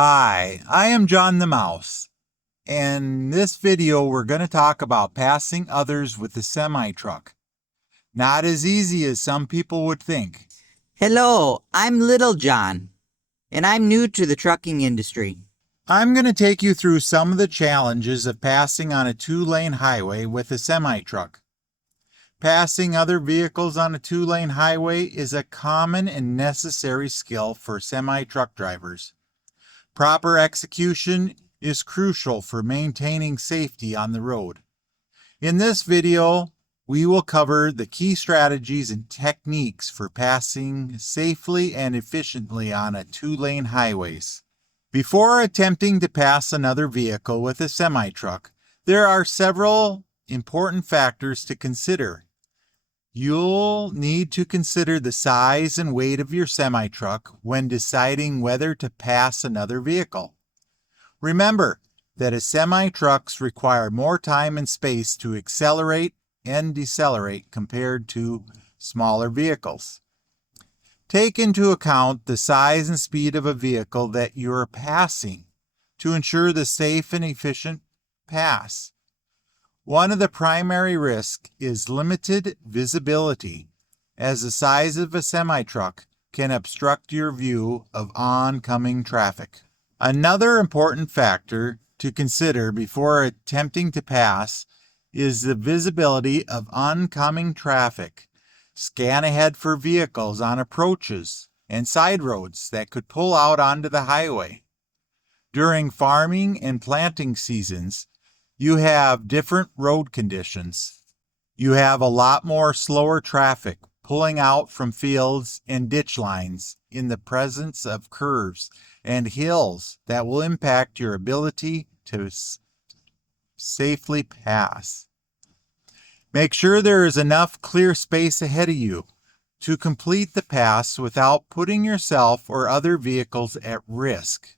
Hi, I am John the Mouse, and in this video we're going to talk about passing others with a semi-truck. Not as easy as some people would think. Hello, I'm Little John, and I'm new to the trucking industry. I'm going to take you through some of the challenges of passing on a two-lane highway with a semi-truck. Passing other vehicles on a two-lane highway is a common and necessary skill for semi-truck drivers. Proper execution is crucial for maintaining safety on the road. In this video, we will cover the key strategies and techniques for passing safely and efficiently on a two-lane highways. Before attempting to pass another vehicle with a semi-truck, there are several important factors to consider. You'll need to consider the size and weight of your semi-truck when deciding whether to pass another vehicle. Remember that a semi-trucks require more time and space to accelerate and decelerate compared to smaller vehicles. Take into account the size and speed of a vehicle that you're passing to ensure the safe and efficient pass. One of the primary risks is limited visibility, as the size of a semi-truck can obstruct your view of oncoming traffic. Another important factor to consider before attempting to pass is the visibility of oncoming traffic. Scan ahead for vehicles on approaches and side roads that could pull out onto the highway. During farming and planting seasons, you have different road conditions. You have a lot more slower traffic pulling out from fields and ditch lines in the presence of curves and hills that will impact your ability to safely pass. Make sure there is enough clear space ahead of you to complete the pass without putting yourself or other vehicles at risk.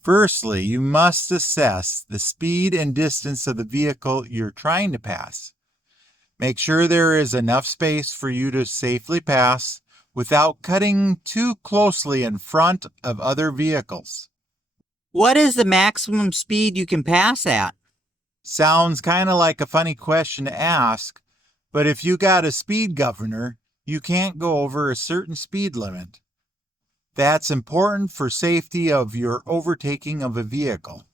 Firstly, you must assess the speed and distance of the vehicle you're trying to pass. Make sure there is enough space for you to safely pass without cutting too closely in front of other vehicles. What is the maximum speed you can pass at? Sounds kind of like a funny question to ask, but if you got a speed governor, you can't go over a certain speed limit. That's important for safety of your overtaking of a vehicle.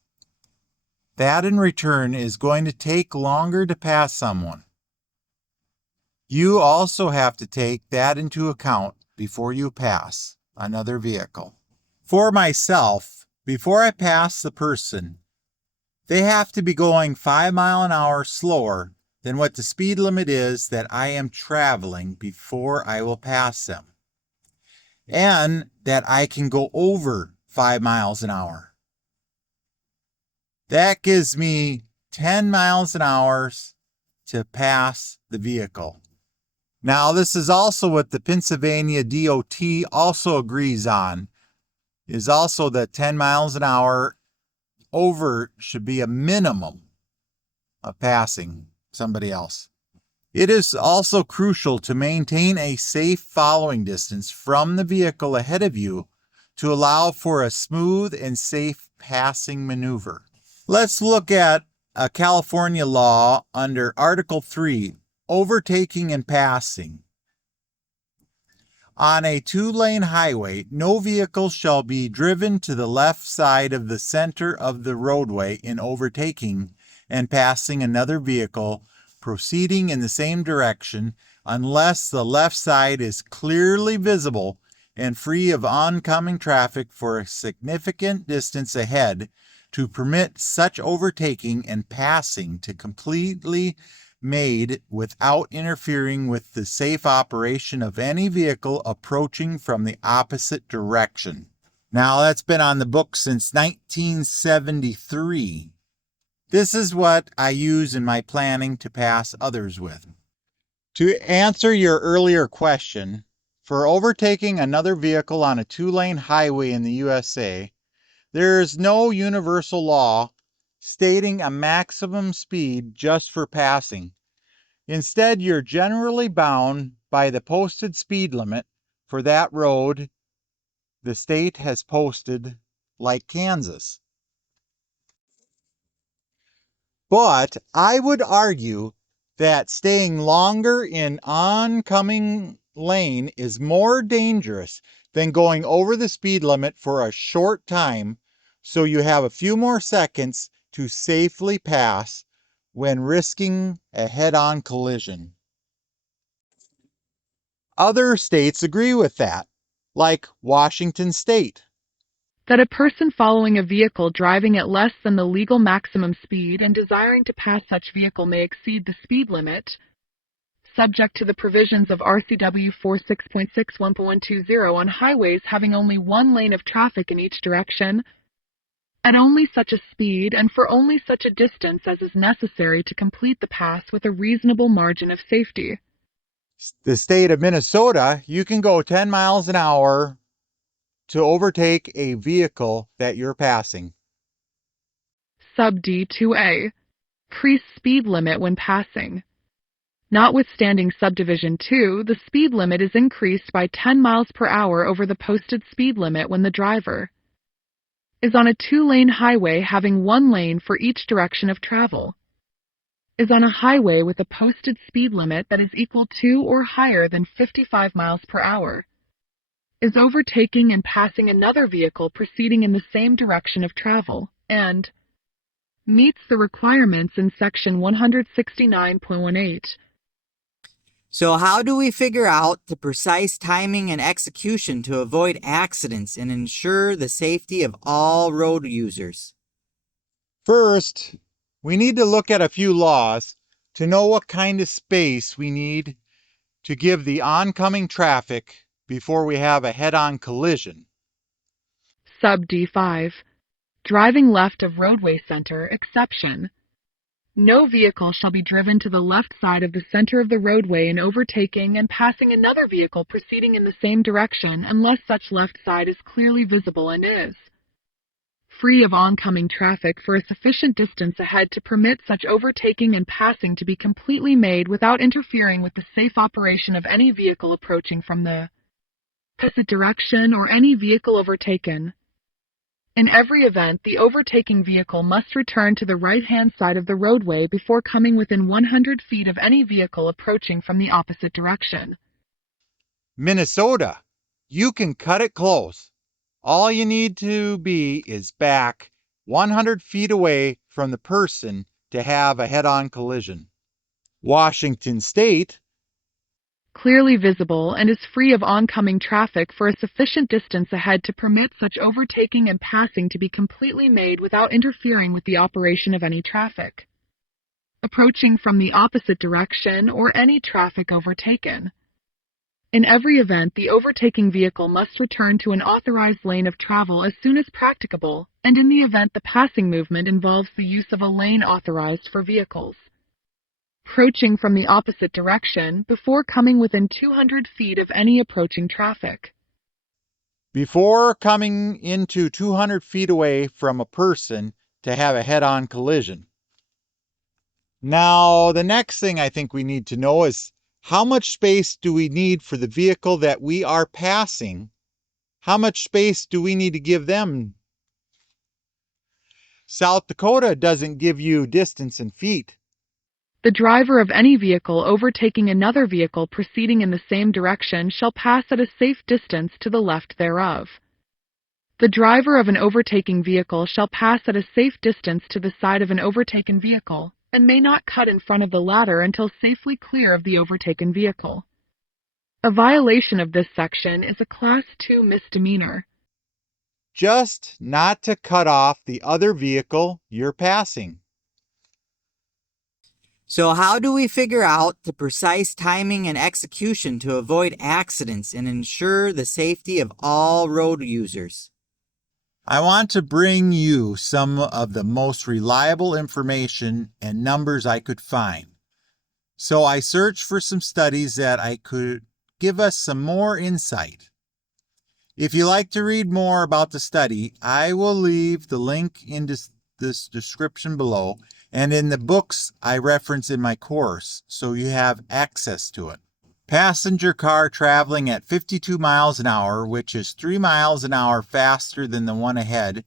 That in return is going to take longer to pass someone. You also have to take that into account before you pass another vehicle. For myself, before I pass the person, they have to be going 5 miles an hour slower than what the speed limit is that I am traveling before I will pass them, and that I can go over 5 miles an hour. That gives me 10 miles an hour to pass the vehicle. Now, this is also what the Pennsylvania DOT also agrees on, is also that 10 miles an hour over should be a minimum of passing somebody else. It is also crucial to maintain a safe following distance from the vehicle ahead of you to allow for a smooth and safe passing maneuver. Let's look at a California law under Article 3, overtaking and passing. On a two-lane highway, no vehicle shall be driven to the left side of the center of the roadway in overtaking and passing another vehicle proceeding in the same direction unless the left side is clearly visible and free of oncoming traffic for a significant distance ahead to permit such overtaking and passing to completely made without interfering with the safe operation of any vehicle approaching from the opposite direction. Now, that's been on the books since 1973. This is what I use in my planning to pass others with. To answer your earlier question, for overtaking another vehicle on a two-lane highway in the USA, there is no universal law stating a maximum speed just for passing. Instead, you're generally bound by the posted speed limit for that road the state has posted like Kansas. But I would argue that staying longer in oncoming lane is more dangerous than going over the speed limit for a short time, so you have a few more seconds to safely pass when risking a head-on collision. Other states agree with that, like Washington State. That a person following a vehicle driving at less than the legal maximum speed and desiring to pass such vehicle may exceed the speed limit, subject to the provisions of RCW 46.61.120 on highways having only one lane of traffic in each direction, at only such a speed and for only such a distance as is necessary to complete the pass with a reasonable margin of safety. The state of Minnesota, you can go 10 miles an hour to overtake a vehicle that you're passing. Sub D 2A. Increase speed limit when passing. Notwithstanding Subdivision 2, the speed limit is increased by 10 miles per hour over the posted speed limit when the driver is on a two-lane highway having one lane for each direction of travel, is on a highway with a posted speed limit that is equal to or higher than 55 miles per hour, is overtaking and passing another vehicle proceeding in the same direction of travel, and meets the requirements in Section 169.18. So how do we figure out the precise timing and execution to avoid accidents and ensure the safety of all road users? First, we need to look at a few laws to know what kind of space we need to give the oncoming traffic before we have a head-on collision. Sub D5. Driving left of roadway center, exception. No vehicle shall be driven to the left side of the center of the roadway in overtaking and passing another vehicle proceeding in the same direction unless such left side is clearly visible and is free of oncoming traffic for a sufficient distance ahead to permit such overtaking and passing to be completely made without interfering with the safe operation of any vehicle approaching from the opposite direction or any vehicle overtaken. In every event, the overtaking vehicle must return to the right-hand side of the roadway before coming within 100 feet of any vehicle approaching from the opposite direction. Minnesota, you can cut it close. All you need to be is back 100 feet away from the person to have a head-on collision. Washington State, Clearly visible and is free of oncoming traffic for a sufficient distance ahead to permit such overtaking and passing to be completely made without interfering with the operation of any traffic approaching from the opposite direction or any traffic overtaken. In every event, the overtaking vehicle must return to an authorized lane of travel as soon as practicable, and in the event the passing movement involves the use of a lane authorized for vehicles approaching from the opposite direction before coming within 200 feet of any approaching traffic. before coming into 200 feet away from a person to have a head-on collision. Now, the next thing I think we need to know is how much space do we need for the vehicle that we are passing? How much space do we need to give them? South Dakota doesn't give you distance in feet. The driver of any vehicle overtaking another vehicle proceeding in the same direction shall pass at a safe distance to the left thereof. The driver of an overtaking vehicle shall pass at a safe distance to the side of an overtaken vehicle, and may not cut in front of the latter until safely clear of the overtaken vehicle. A violation of this section is a Class 2 misdemeanor. Just not to cut off the other vehicle you're passing. So how do we figure out the precise timing and execution to avoid accidents and ensure the safety of all road users? I want to bring you some of the most reliable information and numbers I could find. So I searched for some studies that I could give us some more insight. If you like to read more about the study, I will leave the link in this description below and in the books I reference in my course so you have access to it. Passenger car traveling at 52 miles an hour, which is 3 miles an hour faster than the one ahead,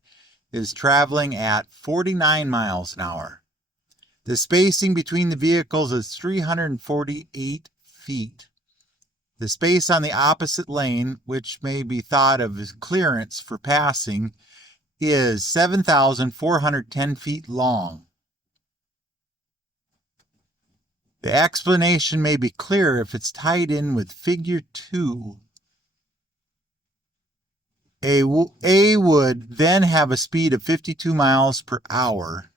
is traveling at 49 miles an hour. The spacing between the vehicles is 348 feet. The space on the opposite lane, which may be thought of as clearance for passing, is 7,410 feet long. The explanation may be clear if it's tied in with Figure 2. A would then have a speed of 52 miles per hour.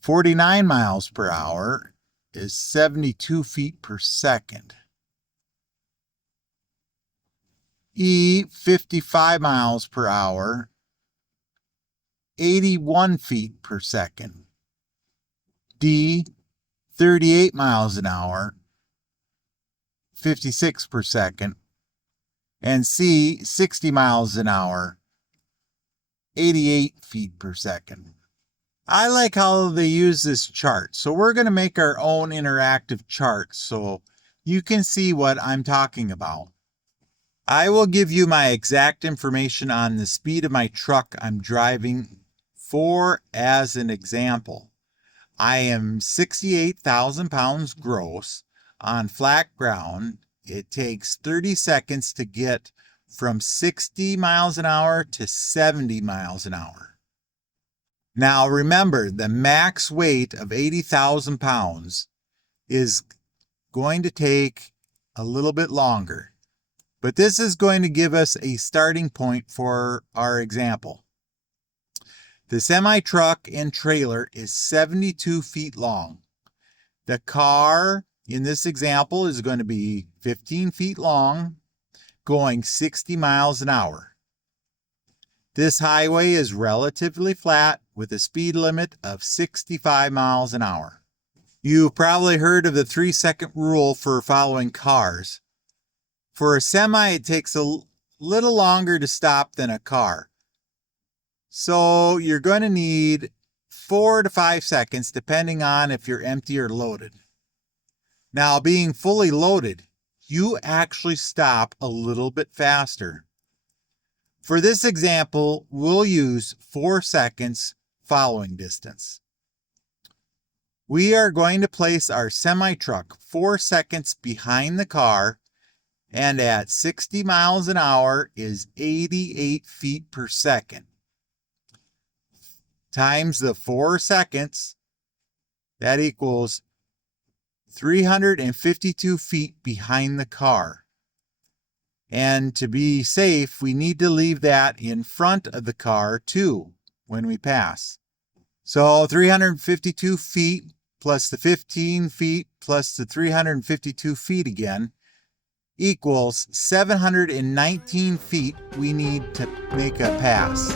49 miles per hour is 72 feet per second. E, 55 miles per hour, 81 feet per second. D, 38 miles an hour, 56 per second. And C, 60 miles an hour, 88 feet per second. I like how they use this chart. So we're going to make our own interactive chart so you can see what I'm talking about. I will give you my exact information on the speed of my truck I'm driving for as an example. I am 68,000 pounds gross on flat ground. It takes 30 seconds to get from 60 miles an hour to 70 miles an hour. Now remember, the max weight of 80,000 pounds is going to take a little bit longer, but this is going to give us a starting point for our example. The semi-truck and trailer is 72 feet long. The car in this example is going to be 15 feet long, going 60 miles an hour. This highway is relatively flat with a speed limit of 65 miles an hour. You've probably heard of the 3-second rule for following cars. For a semi, it takes a little longer to stop than a car. So you're going to need 4 to 5 seconds depending on if you're empty or loaded. Now, being fully loaded, you actually stop a little bit faster. For this example, we'll use 4 seconds following distance. We are going to place our semi-truck 4 seconds behind the car, and at 60 miles an hour is 88 feet per second. Times the 4 seconds, that equals 352 feet behind the car. And to be safe, we need to leave that in front of the car too when we pass. So 352 feet plus the 15 feet plus the 352 feet again equals 719 feet we need to make a pass.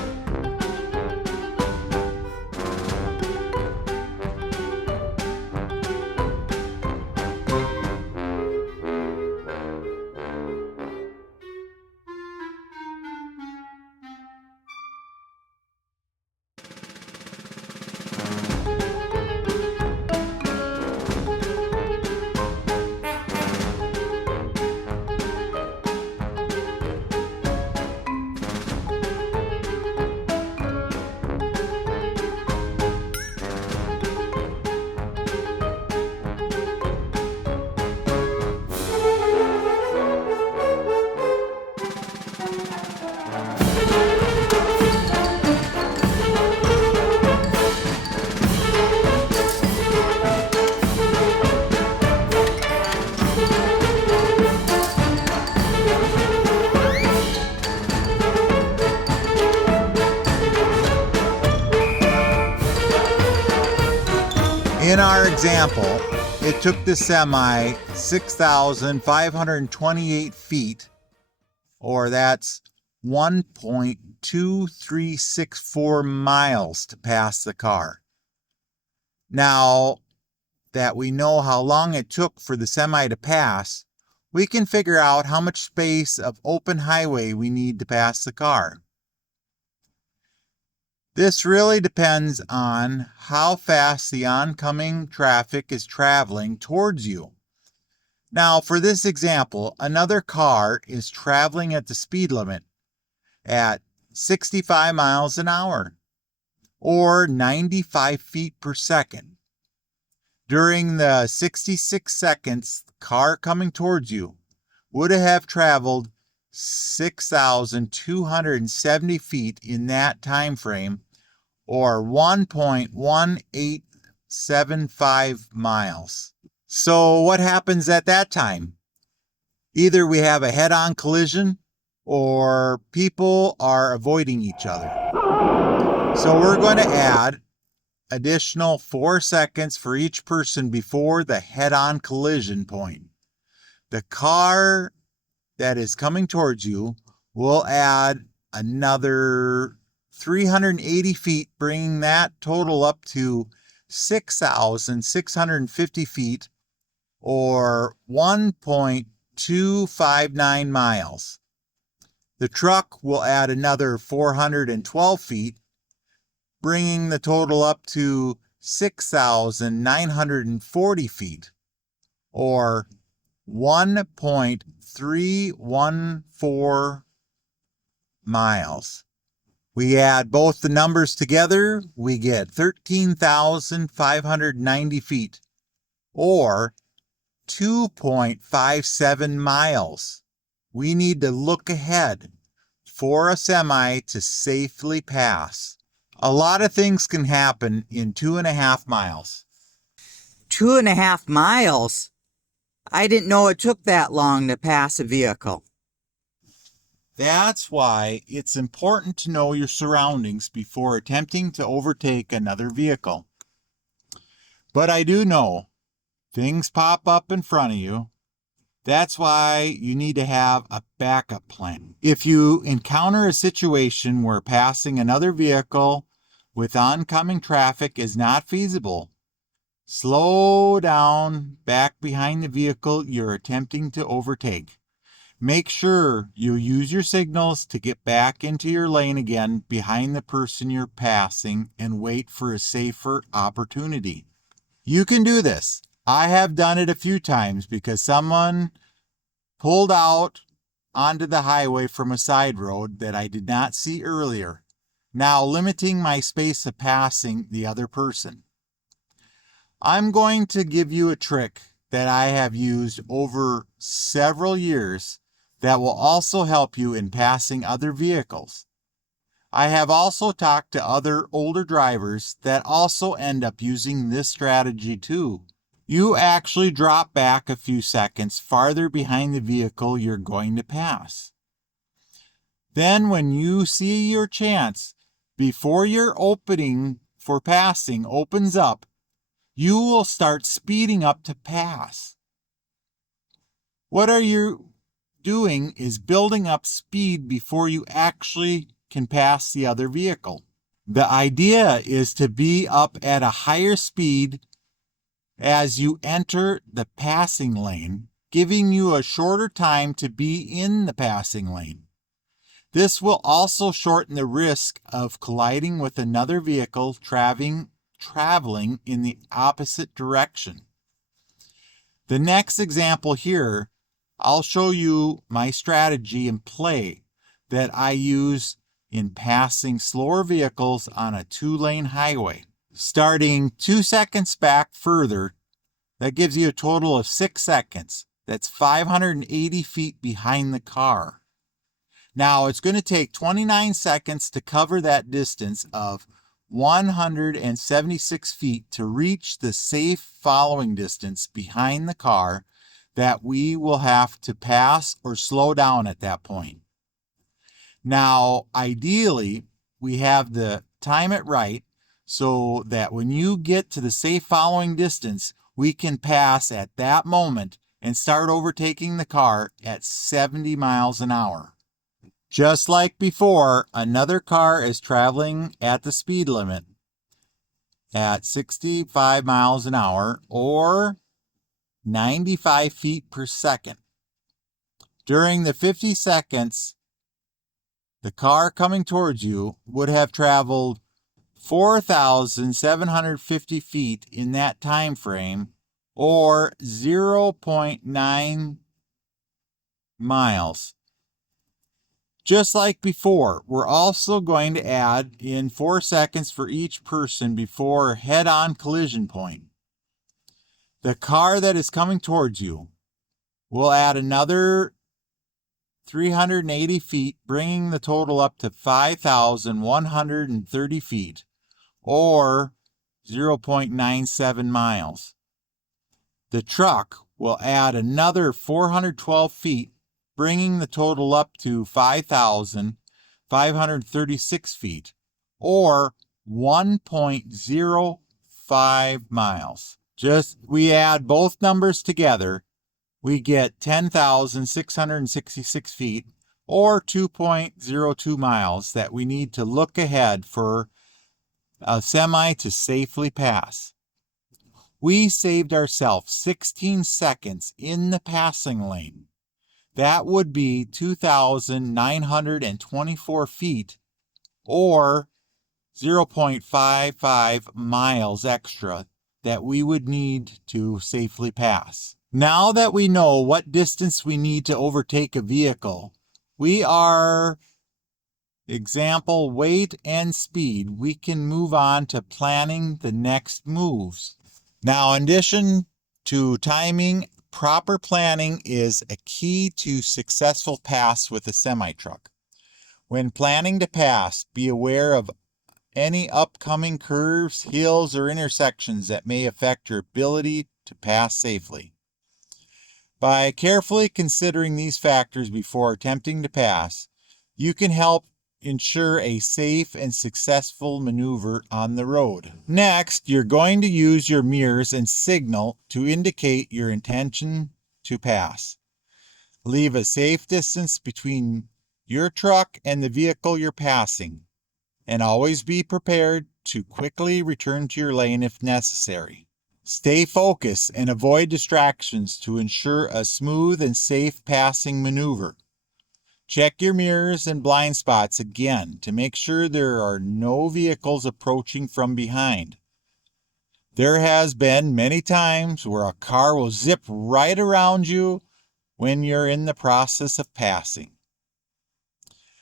In our example, it took the semi 6,528 feet, or that's 1.2364 miles to pass the car. Now that we know how long it took for the semi to pass, we can figure out how much space of open highway we need to pass the car. This really depends on how fast the oncoming traffic is traveling towards you. Now, for this example, another car is traveling at the speed limit at 65 miles an hour or 95 feet per second. During the 66 seconds, the car coming towards you would have traveled 6,270 feet in that time frame, or 1.1875 miles. So what happens at that time? Either we have a head-on collision or people are avoiding each other. So we're going to add additional 4 seconds for each person before the head-on collision point. The car that is coming towards you will add another 380 feet, bringing that total up to 6,650 feet or 1.259 miles. The truck will add another 412 feet, bringing the total up to 6,940 feet or 1.314 miles. We add both the numbers together, we get 13,590 feet or 2.57 miles. We need to look ahead for a semi to safely pass. A lot of things can happen in 2.5 miles. 2.5 miles? I didn't know it took that long to pass a vehicle. That's why it's important to know your surroundings before attempting to overtake another vehicle. But I do know things pop up in front of you. That's why you need to have a backup plan. If you encounter a situation where passing another vehicle with oncoming traffic is not feasible, slow down back behind the vehicle you're attempting to overtake. Make sure you use your signals to get back into your lane again behind the person you're passing and wait for a safer opportunity. You can do this. I have done it a few times because someone pulled out onto the highway from a side road that I did not see earlier, now limiting my space of passing the other person. I'm going to give you a trick that I have used over several years that will also help you in passing other vehicles. I have also talked to other older drivers that also end up using this strategy too. You actually drop back a few seconds farther behind the vehicle you're going to pass. Then when you see your chance, before your opening for passing opens up, you will start speeding up to pass. What are you doing is building up speed before you actually can pass the other vehicle. The idea is to be up at a higher speed as you enter the passing lane, giving you a shorter time to be in the passing lane. This will also shorten the risk of colliding with another vehicle traveling in the opposite direction. The next example here, I'll show you my strategy in play that I use in passing slower vehicles on a 2-lane highway. Starting 2 seconds back further, that gives you a total of 6 seconds. That's 580 feet behind the car. Now it's going to take 29 seconds to cover that distance of 176 feet to reach the safe following distance behind the car that we will have to pass or slow down at that point. Now, ideally, we have to time it right so that when you get to the safe following distance, we can pass at that moment and start overtaking the car at 70 miles an hour. Just like before, another car is traveling at the speed limit at 65 miles an hour or 95 feet per second. During the 50 seconds, the car coming towards you would have traveled 4,750 feet in that time frame, or 0.9 miles. Just like before, we're also going to add in 4 seconds for each person before head-on collision point. The car that is coming towards you will add another 380 feet, bringing the total up to 5,130 feet, or 0.97 miles. The truck will add another 412 feet, bringing the total up to 5,536 feet, or 1.05 miles. We add both numbers together, we get 10,666 feet, or 2.02 miles that we need to look ahead for a semi to safely pass. We saved ourselves 16 seconds in the passing lane. That would be 2,924 feet, or 0.55 miles extra that we would need to safely pass. Now that we know what distance we need to overtake a vehicle, we are, example, weight and speed, we can move on to planning the next moves. Now, in addition to timing, proper planning is a key to successful pass with a semi-truck. When planning to pass, be aware of any upcoming curves, hills, or intersections that may affect your ability to pass safely. By carefully considering these factors before attempting to pass, you can help ensure a safe and successful maneuver on the road. Next, you're going to use your mirrors and signal to indicate your intention to pass. Leave a safe distance between your truck and the vehicle you're passing, and always be prepared to quickly return to your lane if necessary. Stay focused and avoid distractions to ensure a smooth and safe passing maneuver. Check your mirrors and blind spots again to make sure there are no vehicles approaching from behind. There has been many times where a car will zip right around you when you're in the process of passing.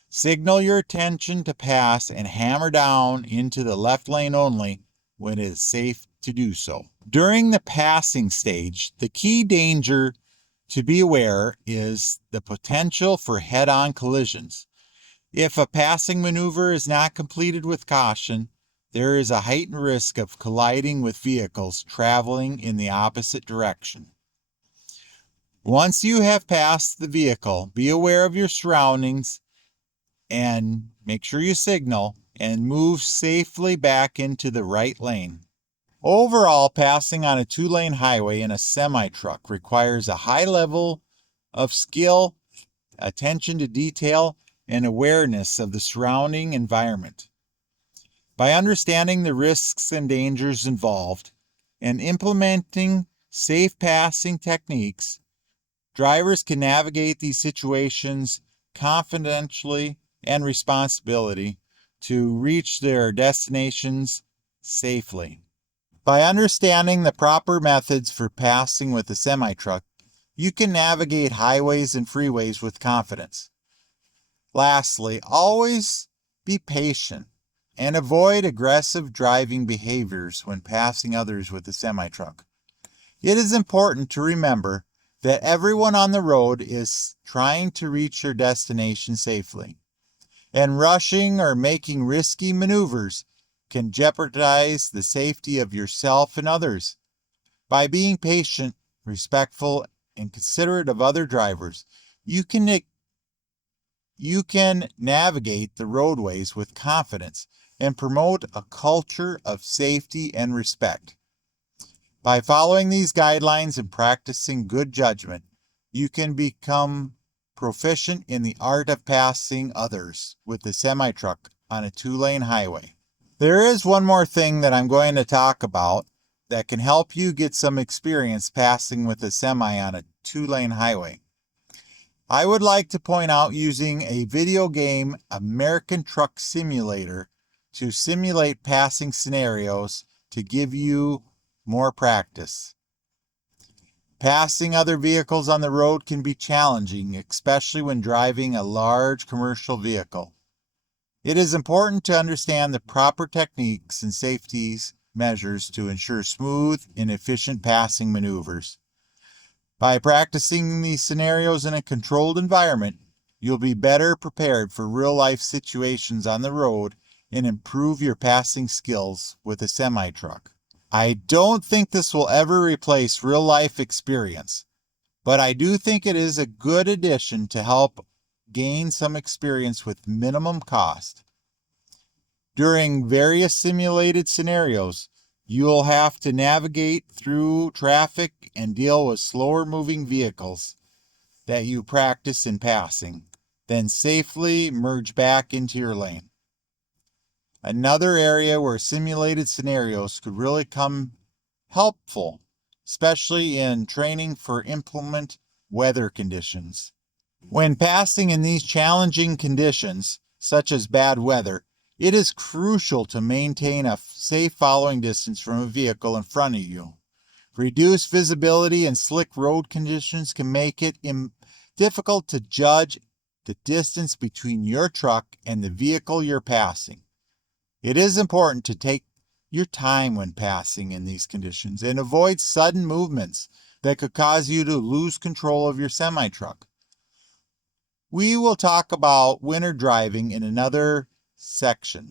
Signal your intention to pass and hammer down into the left lane only when it is safe to do so. During the passing stage, the key danger to be aware is the potential for head-on collisions. If a passing maneuver is not completed with caution, there is a heightened risk of colliding with vehicles traveling in the opposite direction. Once you have passed the vehicle, be aware of your surroundings and make sure you signal and move safely back into the right lane. Overall, passing on a 2-lane highway in a semi-truck requires a high level of skill, attention to detail, and awareness of the surrounding environment. By understanding the risks and dangers involved and implementing safe passing techniques, drivers can navigate these situations confidently and responsibly to reach their destinations safely. By understanding the proper methods for passing with a semi-truck, you can navigate highways and freeways with confidence. Lastly, always be patient and avoid aggressive driving behaviors when passing others with a semi-truck. It is important to remember that everyone on the road is trying to reach their destination safely, and rushing or making risky maneuvers can jeopardize the safety of yourself and others. By being patient, respectful, and considerate of other drivers, you can navigate the roadways with confidence and promote a culture of safety and respect. By following these guidelines and practicing good judgment, you can become proficient in the art of passing others with the semi-truck on a 2-lane highway. There is one more thing that I'm going to talk about that can help you get some experience passing with a semi on a 2-lane highway. I would like to point out using a video game American Truck Simulator to simulate passing scenarios to give you more practice. Passing other vehicles on the road can be challenging, especially when driving a large commercial vehicle. It is important to understand the proper techniques and safety measures to ensure smooth and efficient passing maneuvers. By practicing these scenarios in a controlled environment, you'll be better prepared for real-life situations on the road and improve your passing skills with a semi-truck. I don't think this will ever replace real-life experience, but I do think it is a good addition to help gain some experience with minimum cost. During various simulated scenarios, you'll have to navigate through traffic and deal with slower moving vehicles that you practice in passing, then safely merge back into your lane. Another area where simulated scenarios could really come helpful, especially in training for inclement weather conditions. When passing in these challenging conditions, such as bad weather, it is crucial to maintain a safe following distance from a vehicle in front of you. Reduced visibility and slick road conditions can make it difficult to judge the distance between your truck and the vehicle you're passing. It is important to take your time when passing in these conditions and avoid sudden movements that could cause you to lose control of your semi-truck. We will talk about winter driving in another section.